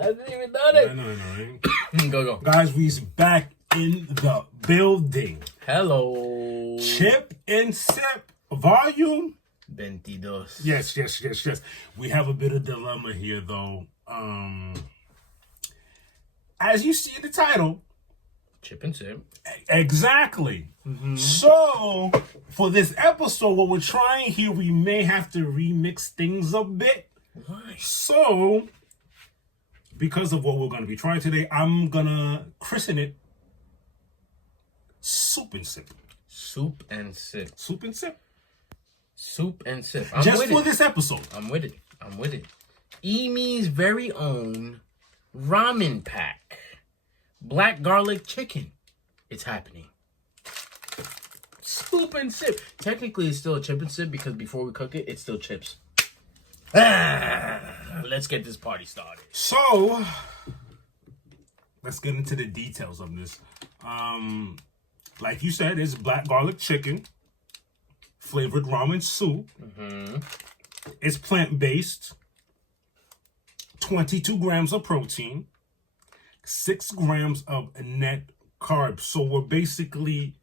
I haven't even done it. I know, right? Go. Guys, we's back in the building. Hello. Chip and Sip volume 22. Yes. We have a bit of dilemma here, though. As you see in the title, Chip and Sip. Exactly. So, for this episode, what we're trying here, we may have to remix things a bit. Why? So, because of what we're going to be trying today, I'm going to christen it Soup and Sip. Soup and Sip. Soup and Sip. Soup and Sip. Just for this episode. I'm with it. Imi's very own ramen pack. Black garlic chicken. It's happening. Soup and Sip. Technically, it's still a chip and sip because before we cook it, it's still chips. Let's get this party started. So, let's get into the details of this. Like you said, it's black garlic chicken, flavored ramen soup. It's plant-based, 22 grams of protein, 6 grams of net carbs. So we're basically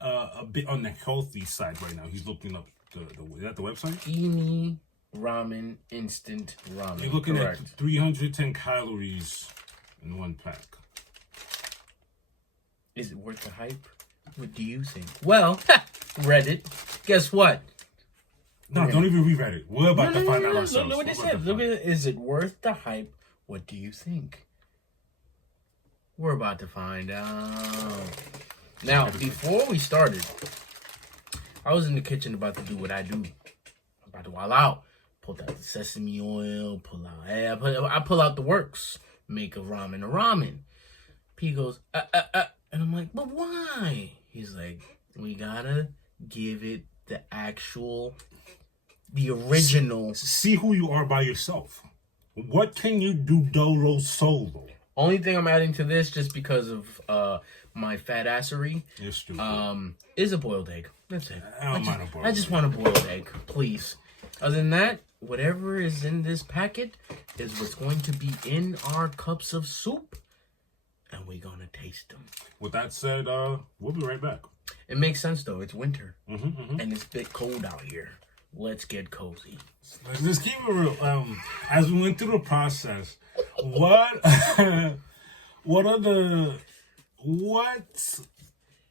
a bit on the healthy side right now. He's looking up is that the website? Imi ramen instant ramen. You're looking Correct. at 310 calories in one pack. Is it worth the hype? What do you think? Well, Reddit. Guess what? No, don't even reread it. We're about to find out ourselves. Look what it said. Look at it. Is it worth the hype? What do you think? We're about to find out. Now, before we started, I was in the kitchen about to do what I do. I'm about to wild out. Pull out the sesame oil. I pull out the works. Make a ramen. P goes, and I'm like, but why? He's like, we gotta give it the original. See who you are by yourself. What can you do dolo solo? Only thing I'm adding to this, just because of my fat assery, You're stupid. is a boiled egg. That's it. I don't mind a boiled I just want a boiled egg, please. Other than that, whatever is in this packet is what's going to be in our cups of soup, and we're gonna taste them. With that said, we'll be right back. It makes sense though. It's winter, And and it's a bit cold out here. Let's get cozy. let's just keep it real. As we went through the process, what's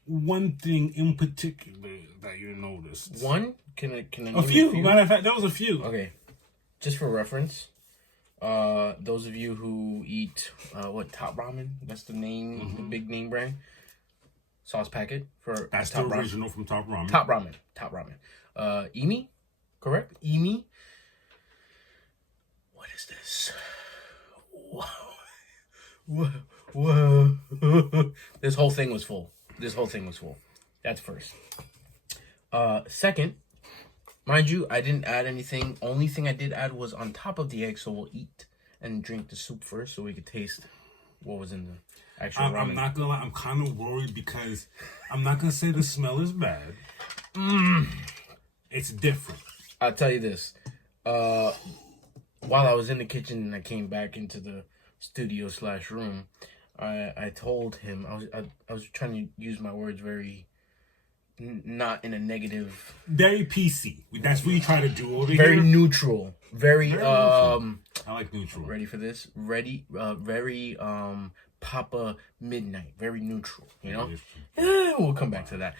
one thing in particular that you noticed? One? Can I name A few. Matter of fact, there was a few. Okay. Just for reference, those of you who eat Top Ramen, that's the name, the big name brand. Sauce packet for That's Top the Ramen. original from Top Ramen. Top Ramen. Imi, correct? Imi. What is this? Whoa. This whole thing was full. That's first. Second, mind you, I didn't add anything. Only thing I did add was on top of the egg, so we'll eat and drink the soup first so we could taste what was in the actual ramen. I'm not gonna lie, I'm kind of worried because I'm not gonna say the smell is bad. It's different. I'll tell you this. While I was in the kitchen and I came back into the studio / room, I told him I was trying to use my words very not in a negative. Very PC. That's what you try to do over Very here. Very neutral. I like neutral. Ready for this? Very Papa Midnight. Very neutral. You know. We'll come back to that.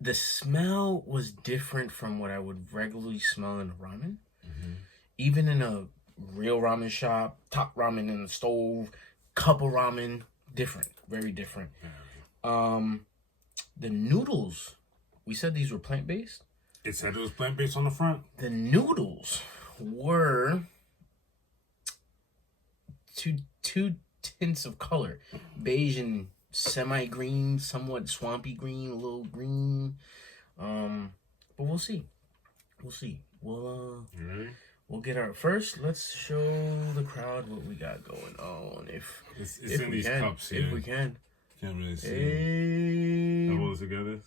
The smell was different from what I would regularly smell in a ramen. Even in a real ramen shop, Top Ramen in the stove, cup of ramen, different. Very different. The noodles, we said these were plant-based? It said it was plant-based on the front. The noodles were two tints of color. Beige and semi-green, somewhat swampy green, a little green. But we'll see. We'll get our first. Let's show the crowd what we got going on. If in these cups here. If we can. Can't really see. Hold it together.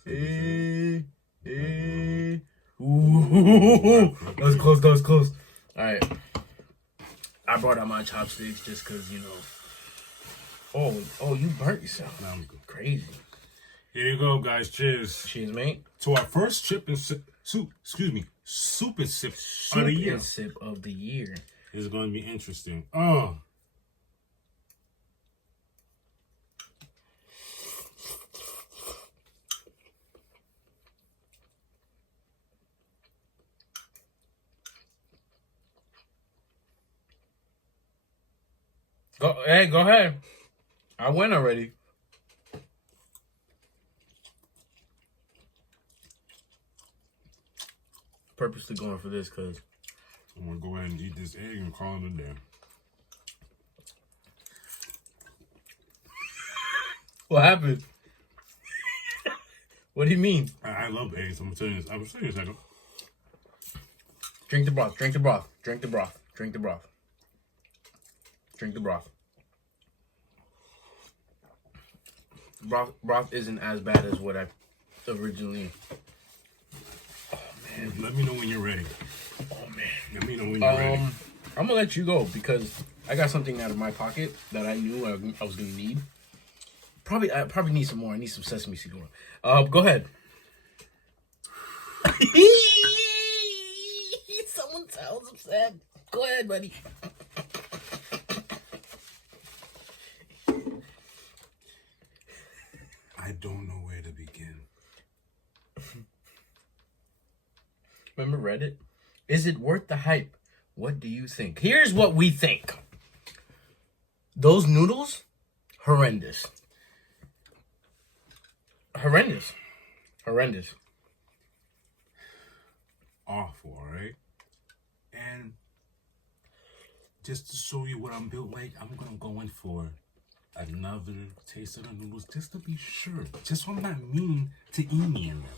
Ooh. That was close. All right. I brought out my chopsticks just because, you know. Oh, you burnt yourself. Now I'm good. Crazy. Here you go, guys. Cheers. Cheers, mate. To our first soup and sip of the year. Sip of the year. This is going to be interesting. Oh. Go ahead. I went already. Purposely going for this because I'm going to go ahead and eat this egg and call it a day. What happened? What do you mean? I love eggs. I'm telling you this. I'm saying a second. Drink the broth. Drink the broth. Drink the broth. Drink the broth. Drink the broth. Broth isn't as bad as what I originally. Oh man! Let me know when you're ready. Oh man! Let me know when you're ready. I'm gonna let you go because I got something out of my pocket that I knew I was gonna need. I probably need some more. I need some sesame seed oil. Go ahead. Someone sounds upset. Go ahead, buddy. I don't know where to begin. Remember Reddit? Is it worth the hype? What do you think? Here's what we think. Those noodles, horrendous. Horrendous. Awful, right? And just to show you what I'm built like, I'm gonna go in for another taste of the noodles just to be sure. Just so I'm not mean to Amy in them.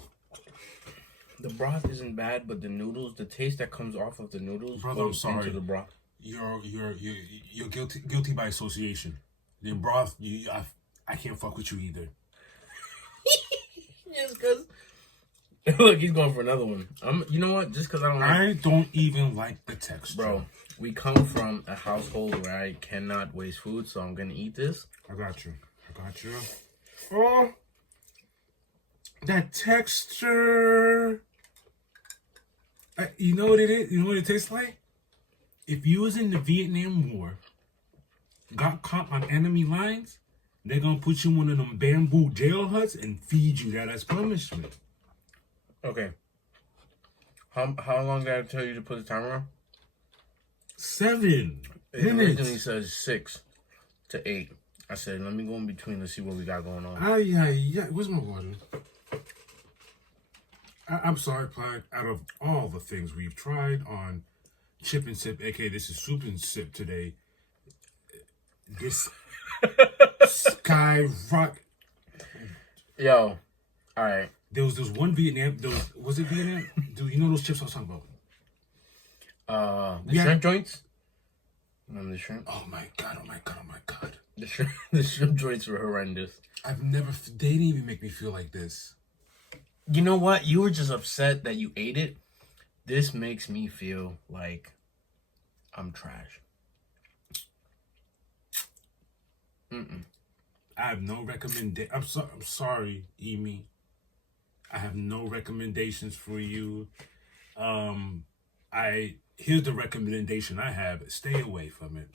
The broth isn't bad, but the noodles, the taste that comes off of the noodles, Brother, I'm goes sorry. into the broth. You're guilty by association. The broth, I can't fuck with you either. Just because. Look, he's going for another one. You know what? Just because I don't like. I don't even like the texture. Bro, we come from a household where I cannot waste food, so I'm going to eat this. I got you. Oh, that texture. You know what it is? You know what it tastes like? If you was in the Vietnam War, got caught on enemy lines, they're going to put you in one of them bamboo jail huts and feed you that as punishment. Okay. How long did I tell you to put the timer on? 7 It minutes. originally says 6 to 8. I said, let me go in between. Let's see what we got going on. Yeah. Where's my water? I'm sorry, Plaid. Out of all the things we've tried on Chip and Sip, aka this is Soup and Sip today, this skyrocket. Yo, all right. There was one Vietnam. Was it Vietnam? Do you know those chips I was talking about? The shrimp joints. Remember the shrimp? Oh my god! The shrimp joints were horrendous. They didn't even make me feel like this. You know what? You were just upset that you ate it. This makes me feel like I'm trash. I have no recommendation. I'm sorry, Amy. I have no recommendations for you. Here's the recommendation I have. Stay away from it.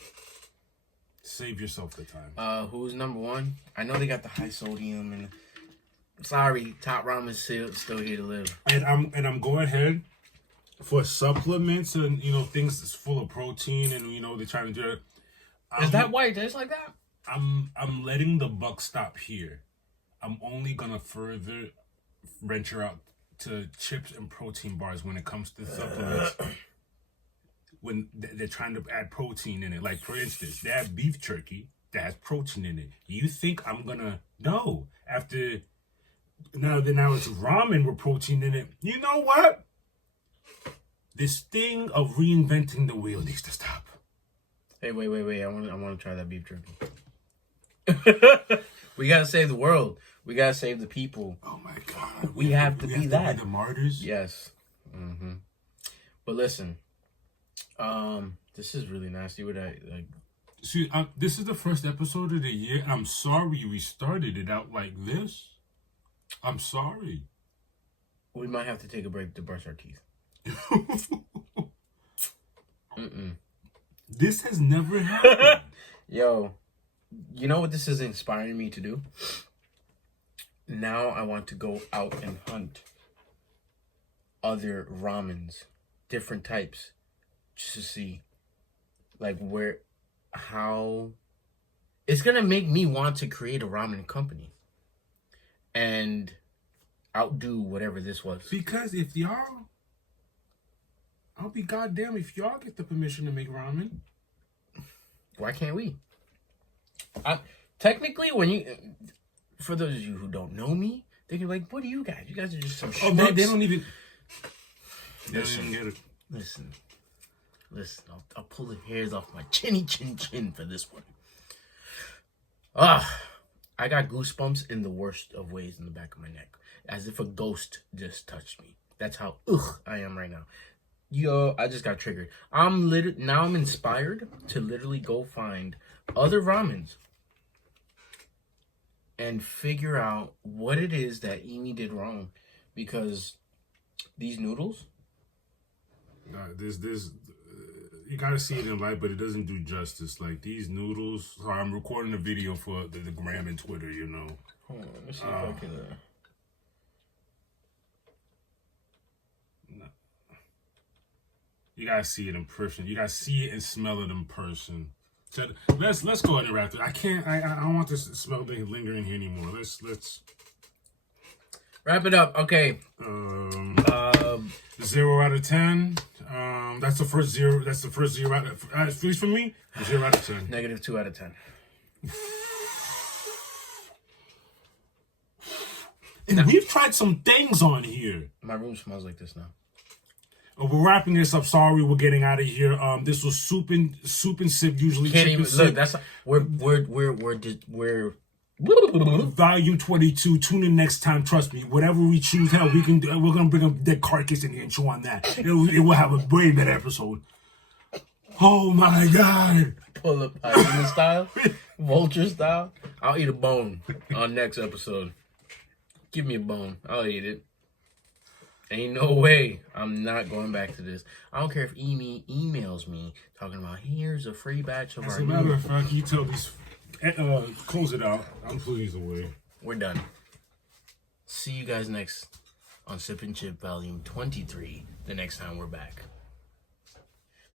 Save yourself the time. Who's number one? I know they got the high sodium and sorry, Top Ramen still here to live. And I'm going ahead for supplements and things that's full of protein and they're trying to do it. Is that why it tastes like that? I'm letting the buck stop here. I'm only gonna further venture out to chips and protein bars when it comes to supplements. When they're trying to add protein in it, like for instance, they have beef jerky that has protein in it. You think I'm gonna no? After now it's ramen with protein in it. You know what? This thing of reinventing the wheel needs to stop. Hey, wait! I want to try that beef jerky. We gotta save the world. We gotta save the people. Oh my god! We have to be the martyrs. Yes. But listen, This is really nasty. What I like? See, this is the first episode of the year. I'm sorry we started it out like this. I'm sorry. We might have to take a break to brush our teeth. This has never happened. Yo, you know what this is inspiring me to do? Now I want to go out and hunt other ramens, different types, just to see, like, how it's gonna make me want to create a ramen company and outdo whatever this was. Because if y'all, I'll be goddamn if y'all get the permission to make ramen. Why can't we? Technically, when you, for those of you who don't know me, they're like, "What are you guys? You guys are just some schmucks." They don't even. They don't even get it. Listen. I'll pull the hairs off my chin for this one. I got goosebumps in the worst of ways in the back of my neck, as if a ghost just touched me. That's how I am right now. Yo, I just got triggered. Now I'm inspired to literally go find other ramens and figure out what it is that Emi did wrong, because these noodles. You gotta see it in light, but it doesn't do justice. Like these noodles. So I'm recording a video for the gram and Twitter. You know. Hold on, let me see if I can. No. You gotta see it in person. You gotta see it and smell it in person. So let's go ahead and wrap it. I don't want this smell to linger in here anymore. Let's wrap it up. Okay. 0 out of 10. That's the first 0. That's the first 0 out of, at least for me. 0 out of 10. -2 out of 10. And we've tried some things on here. My room smells like this now. We're wrapping this up. Sorry, we're getting out of here. This was soup and sip. Usually, can't Chip even and Sip. look. That's we're Volume 22. Tune in next time. Trust me. Whatever we choose, hell, we can. We're gonna bring a dead carcass in here and chew on that. It will have a way better episode. Oh my god! Pull up hyena style, vulture style. I'll eat a bone on next episode. Give me a bone. I'll eat it. Ain't no way I'm not going back to this. I don't care if Emi emails me talking about here's a free batch of As our a matter of fact, you tell these. Close it out. I'm pleased away. We're done. See you guys next on Sip and Chip Volume 23. The next time we're back.